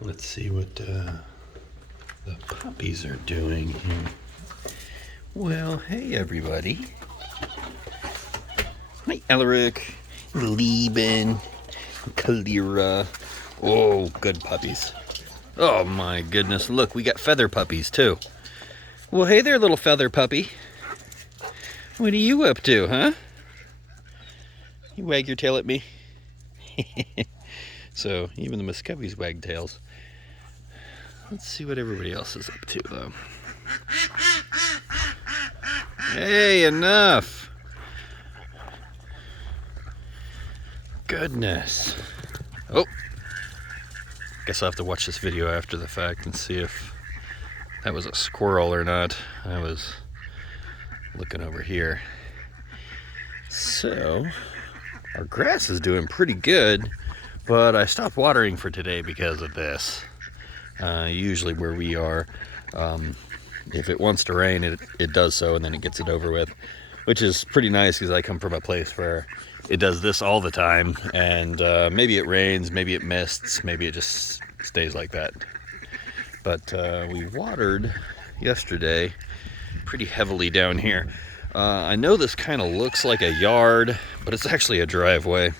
Let's see what the puppies are doing here. Well, hey everybody. Hi, Elric, Lieben, Kalira. Oh, good puppies. Oh my goodness, look, we got feather puppies too. Well, hey there, little feather puppy. What are you up to, huh? You wag your tail at me. So, even the Muscovies wag tails. Let's see what everybody else is up to, though. Hey, enough! Goodness. Oh! Guess I'll have to watch this video after the fact and see if that was a squirrel or not. I was looking over here. So, our grass is doing pretty good, but I stopped watering for today because of this. Usually where we are, if it wants to rain, it does so, and then it gets it over with, which is pretty nice because I come from a place where it does this all the time, and maybe it rains, maybe it mists, maybe it just stays like that. But we watered yesterday pretty heavily down here. I know this kind of looks like a yard, but it's actually a driveway.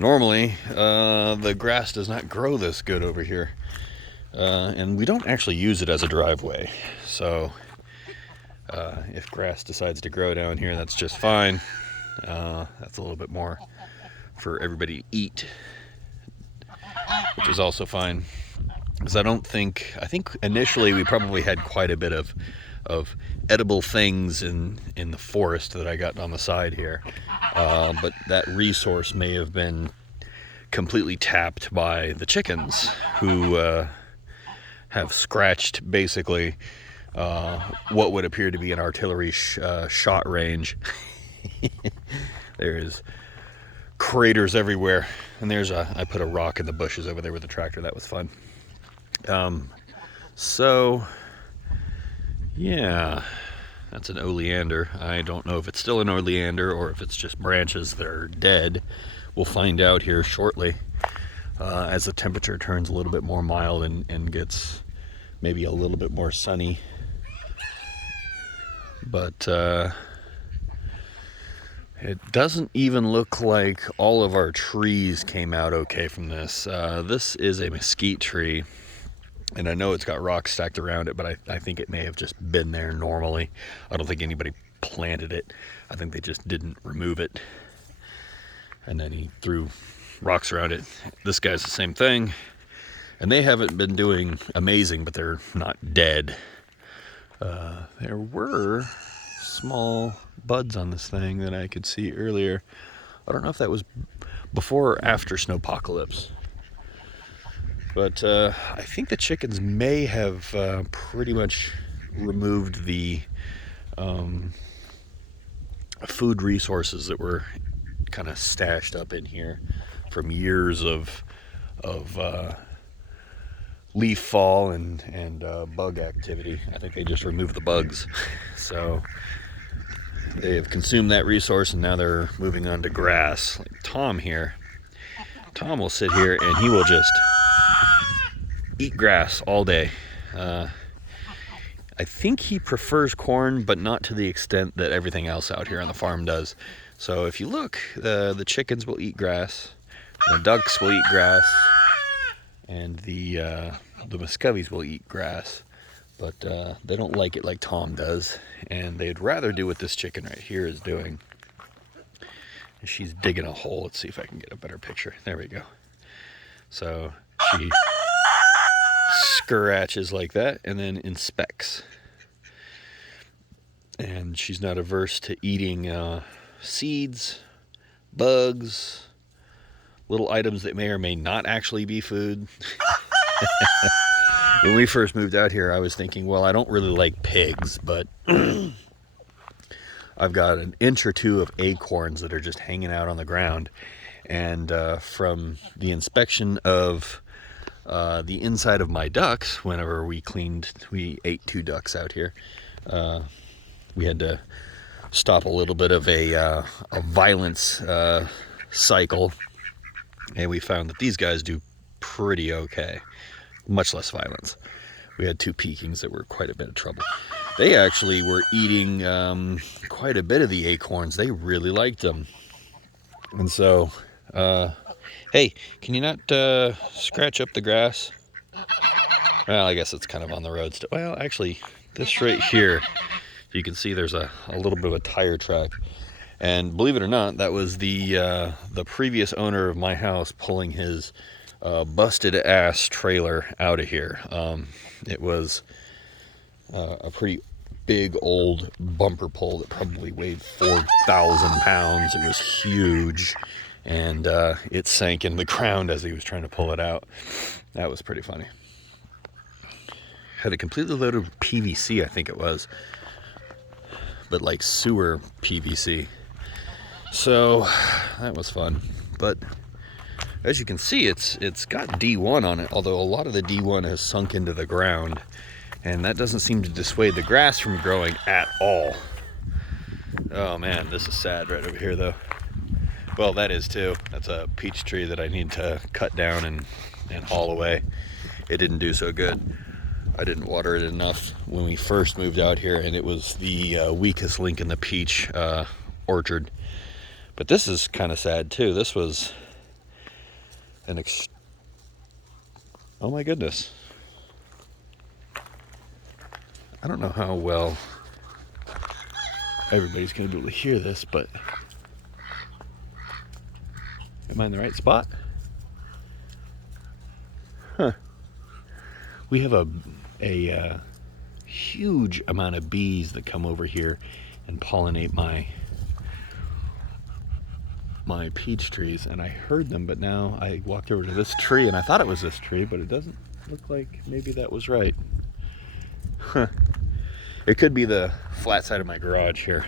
Normally, the grass does not grow this good over here, and we don't actually use it as a driveway. So if grass decides to grow down here, that's just fine. That's a little bit more for everybody to eat, which is also fine. Because I think initially we probably had quite a bit of edible things in the forest that I got on the side here, but that resource may have been completely tapped by the chickens, who have scratched basically what would appear to be an artillery shot range. There's craters everywhere, and I put a rock in the bushes over there with the tractor. That was fun. So yeah, that's an oleander. I don't know if it's still an oleander or if it's just branches that are dead. We'll find out here shortly, as the temperature turns a little bit more mild and gets maybe a little bit more sunny. But it doesn't even look like all of our trees came out okay from this. This is a mesquite tree, and I know it's got rocks stacked around it, but I think it may have just been there normally. I don't think anybody planted it. I think they just didn't remove it, and then he threw rocks around it. This guy's the same thing, and they haven't been doing amazing, but they're not dead. There were small buds on this thing that I could see earlier. I don't know if that was before or after Snowpocalypse. But I think the chickens may have pretty much removed the food resources that were kind of stashed up in here from years of leaf fall and bug activity. I think they just removed the bugs. So they have consumed that resource, and now they're moving on to grass. Like Tom here. Tom will sit here and he will just eat grass all day. I think he prefers corn, but not to the extent that everything else out here on the farm does. So if you look, the chickens will eat grass, the ducks will eat grass, and the Muscovies will eat grass, but they don't like it like Tom does, and they'd rather do what this chicken right here is doing. She's digging a hole. Let's see if I can get a better picture. There we go. So she scratches like that and then inspects. And she's not averse to eating seeds, bugs, little items that may or may not actually be food. When we first moved out here, I was thinking, well, I don't really like pigs, but I've got an inch or two of acorns that are just hanging out on the ground. And from the inspection of the inside of my ducks, whenever we ate 2 ducks out here, we had to stop a little bit of a violence cycle, and we found that these guys do pretty okay. Much less violence. We had 2 Pekings that were quite a bit of trouble. They actually were eating quite a bit of the acorns. They really liked them. And so, hey, can you not scratch up the grass? Well, I guess it's kind of on the road still. Well, actually, this right here, you can see there's a little bit of a tire track. And believe it or not, that was the previous owner of my house pulling his busted ass trailer out of here. It was a pretty big old bumper pole that probably weighed 4,000 pounds. It was huge, and it sank in the ground as he was trying to pull it out. That was pretty funny. Had it completely loaded with PVC, I think it was, but like sewer PVC. So that was fun. But as you can see, it's got D1 on it, although a lot of the D1 has sunk into the ground, and that doesn't seem to dissuade the grass from growing at all. Oh man, this is sad right over here though. Well, that is too. That's a peach tree that I need to cut down and haul away. It didn't do so good. I didn't water it enough when we first moved out here, and it was the weakest link in the peach orchard. But this is kind of sad too. This was an oh my goodness. I don't know how well everybody's going to be able to hear this, but am I in the right spot? Huh. We have a huge amount of bees that come over here and pollinate my peach trees, and I heard them, but now I walked over to this tree and I thought it was this tree, but it doesn't look like maybe that was right. Huh. It could be the flat side of my garage here,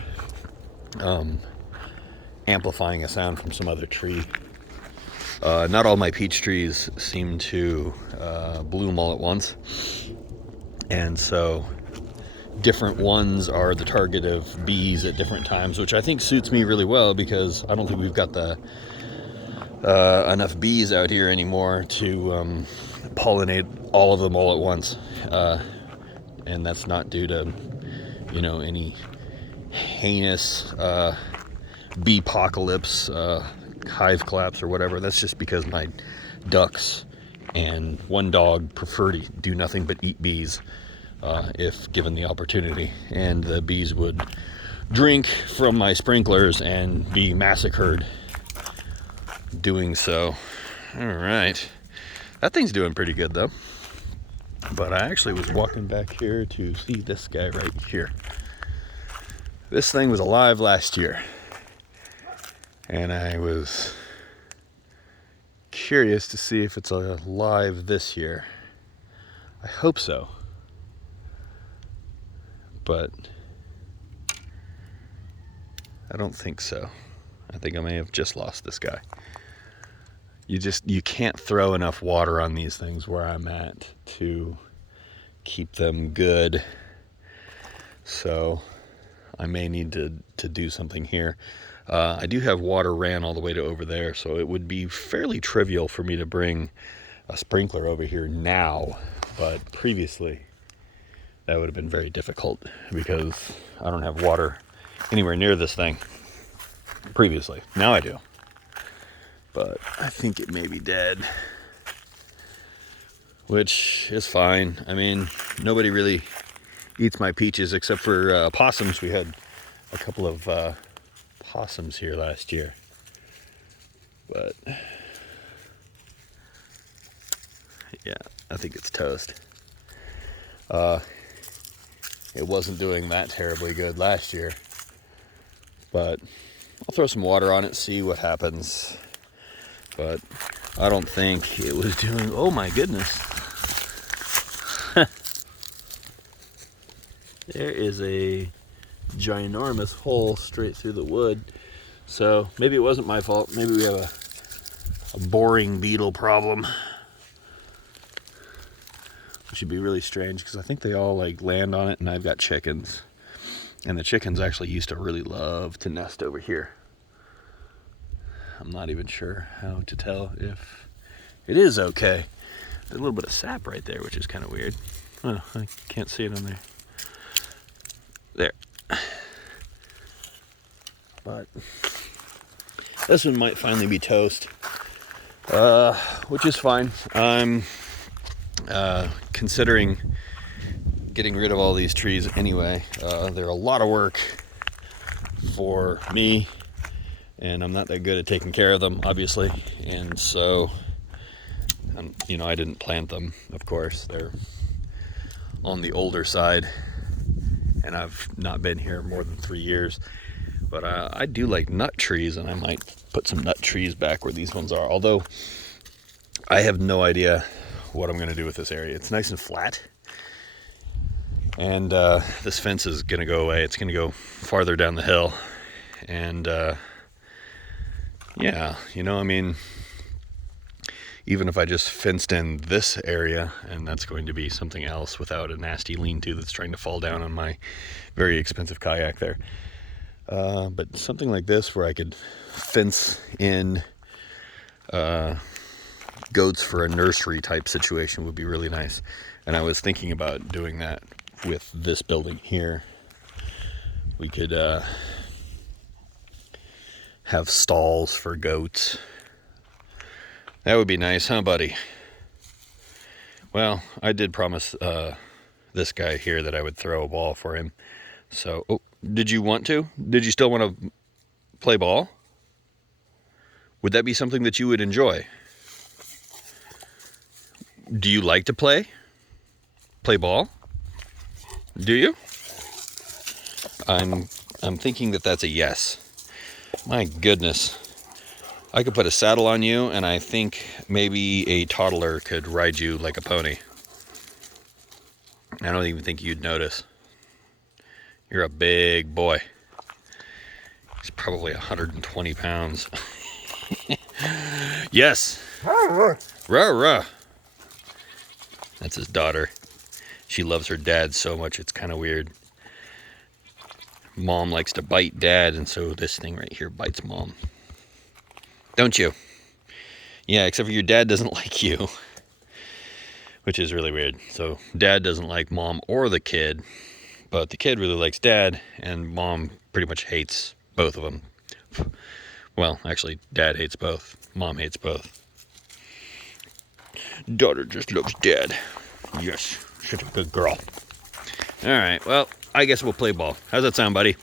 amplifying a sound from some other tree. Not all my peach trees seem to bloom all at once, and so different ones are the target of bees at different times, which I think suits me really well because I don't think we've got the enough bees out here anymore to pollinate all of them all at once, and that's not due to any heinous bee apocalypse, hive collapse or whatever. That's just because my ducks and one dog prefer to do nothing but eat bees if given the opportunity, and the bees would drink from my sprinklers and be massacred doing so. All right, that thing's doing pretty good though. But I actually was walking back here to see this guy right here. This thing was alive last year, and I was curious to see if it's alive this year. I hope so, but I don't think so. I think I may have just lost this guy. You can't throw enough water on these things where I'm at to keep them good. So I may need to do something here. I do have water ran all the way to over there, so it would be fairly trivial for me to bring a sprinkler over here now, but previously that would have been very difficult because I don't have water anywhere near this thing previously. Now I do, but I think it may be dead, which is fine. I mean, nobody really eats my peaches except for possums. We had a couple of possums here last year, but yeah, I think it's toast. It wasn't doing that terribly good last year, but I'll throw some water on it, see what happens. But I don't think it was doing, oh my goodness. There is a ginormous hole straight through the wood. So maybe it wasn't my fault. Maybe we have a boring beetle problem. Which would be really strange because I think they all like land on it, and I've got chickens. And the chickens actually used to really love to nest over here. I'm not even sure how to tell if it is okay. a little bit of sap right there, which is kind of weird. Oh, I can't see it on there. There. But this one might finally be toast, which is fine. I'm considering getting rid of all these trees anyway. They're a lot of work for me, and I'm not that good at taking care of them, obviously. And so, you know, I didn't plant them, of course. They're on the older side, and I've not been here more than 3 years. But I do like nut trees, and I might put some nut trees back where these ones are. Although, I have no idea what I'm going to do with this area. It's nice and flat. And this fence is going to go away. It's going to go farther down the hill. And yeah, you know, I mean, even if I just fenced in this area, and that's going to be something else without a nasty lean-to that's trying to fall down on my very expensive kayak there. But something like this where I could fence in goats for a nursery type situation would be really nice. And I was thinking about doing that with this building here. We could have stalls for goats. That would be nice, huh, buddy? Well, I did promise this guy here that I would throw a ball for him. So, oh, did you want to? Did you still want to play ball? Would that be something that you would enjoy? Do you like to play ball? Do you? I'm thinking that that's a yes. My goodness. I could put a saddle on you, and I think maybe a toddler could ride you like a pony. I don't even think you'd notice. You're a big boy. He's probably 120 pounds. Yes. Rah. That's his daughter. She loves her dad so much, it's kind of weird. Mom likes to bite dad, and so this thing right here bites mom. Don't you? Yeah, except for your dad doesn't like you, which is really weird. So dad doesn't like mom or the kid, but the kid really likes dad, and mom pretty much hates both of them. Well, actually, dad hates both. Mom hates both. Daughter just loves dad. Yes, such a good girl. All right, well, I guess we'll play ball. How's that sound, buddy?